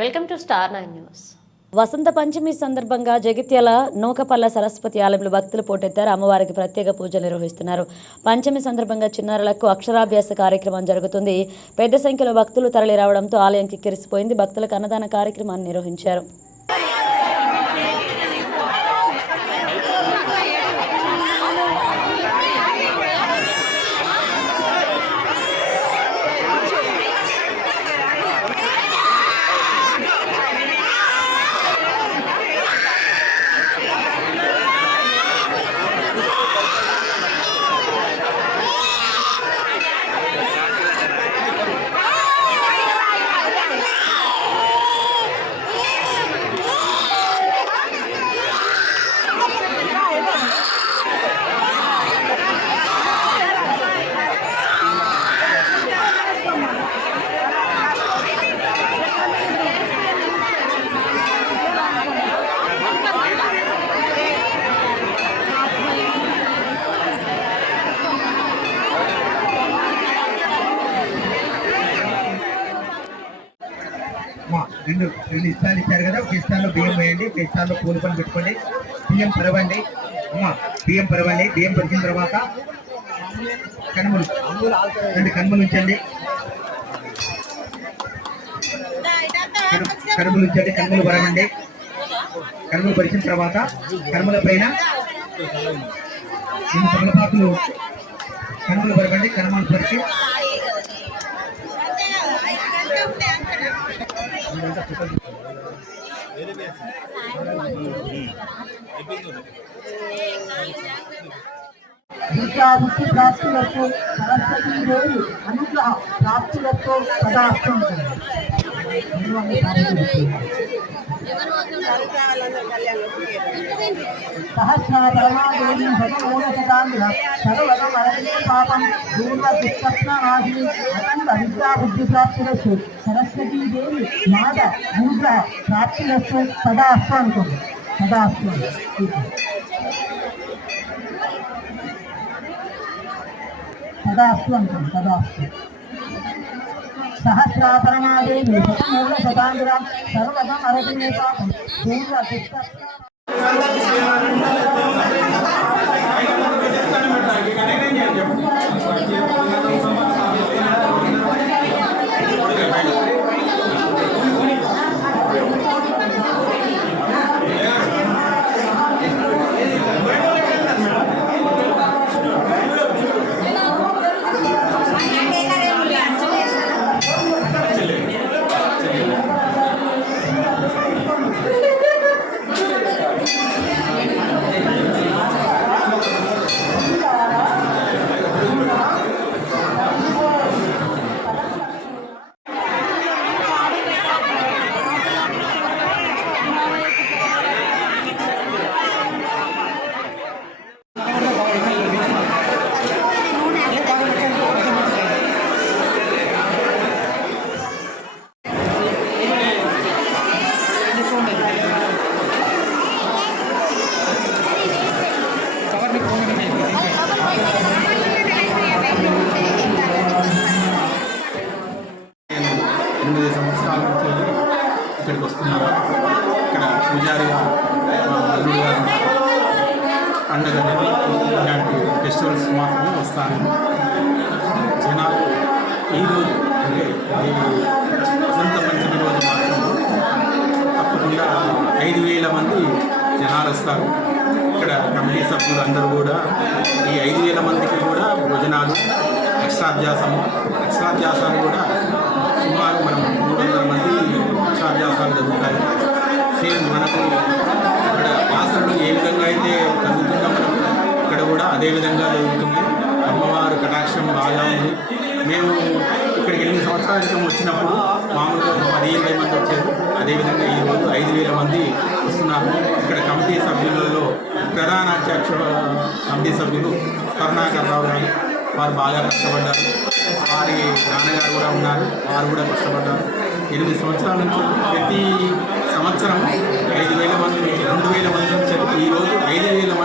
Welcome to star nine news. Vasantha Panchami సందర్భంగా జగిత్యాల నూకపల్ల సరస్వతి ఆలయంలో భక్తులు పోటెత్తారు. అమ్మవారికి ప్రత్యేక పూజలు నిర్వహిస్తున్నారు. పంచమి సందర్భంగా చిన్నారులకు అక్షరాభ్యాస కార్యక్రమం జరుగుతుంది. పెద్ద సంఖ్యలో భక్తులు తరలి రావడంతో ఆలయం కిక్కిరిసిపోయింది. భక్తులకు అన్నదాన కార్యక్రమాన్ని నిర్వహించారు. రెండు రెండు ఇష్టాలు ఇచ్చారు కదా ఒక ఇష్టాల్లో బియ్యం వేయండి ఒక ఇష్టాల్లో పూలు పని పెట్టుకోండి. బియ్యం పరవండి. అమ్మా బియ్యం పరవండి. బియ్యం పరిచిన తర్వాత కనుమలు రెండు కనుమలు ఉంచండి. కనుమలు ఉంచండి కనుమలు పరవండి. కనుమలు పరిచిన తర్వాత కనుమల పైన రెండు తమలపాకులు కనుమలు పరవండి కనుమలు పరిచి విద్యాబుద్ధి ప్రాప్తులకు సరస్వతి దేవి అనుగ్రహ ప్రాప్తులకు సదాస్తం సహస్రాపరమాదేవి భగవోన శతాంధ్ర సర్వగం అరణ్య పాపం పూర్వ దుష్పత్నాశిని అఖండ విద్యాబుద్ధి ప్రాప్తులకు సరస్వతీదేవి మాత అనుగ్రహ ప్రాప్తులకు సదాస్తం అనుకోండి సదాస్తం సదాస్తు అంటాం సదాస్తు సహస్రాపరమాదేవి శతమూల శతాంధ్రం सहस्राभरणादिशतांगुरम सर्वदम अरविंदेशाकम पूर्व पुस्तक ఇక్కడ అండగా ఇలాంటి ఫెస్టివల్స్ మాత్రమే వస్తాను. జనాలు ఈరోజు అంటే వసంత పంచమి రోజు మాత్రం తప్పకుండా ఐదు వేల మంది జనాలు వస్తారు. ఇక్కడ కమిటీ సభ్యులు అందరూ కూడా ఈ ఐదు వేల మందికి కూడా భోజనాలు అక్షరాభ్యాసము అక్షరాభ్యాసాలు కూడా సుమారు మనం మూడు వందల మంది అక్షరాభ్యాసాలు జరుగుతాయి సేమ్ ఇక్కడ భాషలు ఏ విధంగా అయితే చదువుతున్నాం ఇక్కడ కూడా అదే విధంగా జరుగుతుంది. అమ్మవారు కటాక్షం బాగా ఉంది. మేము ఇక్కడికి ఎనిమిది సంవత్సరాల క్రితం వచ్చినప్పుడు మామూలుగా పది ఇరవై మంది వచ్చారు. అదేవిధంగా ఈరోజు ఐదు వేల మంది వస్తున్నారు. ఇక్కడ కమిటీ సభ్యులలో ప్రధాన అధ్యక్షుడు కమిటీ సభ్యులు కరుణాకర్ రావు గారు వారు బాగా కష్టపడ్డారు. వారి నాన్నగారు కూడా ఉన్నారు. వారు కూడా కష్టపడ్డారు. ఎనిమిది సంవత్సరాల నుంచి ప్రతి సంవత్సరం ఐదు వేల మంది నుంచి రెండు వేల మంది నుంచి ఈరోజు ఐదు వేల మంది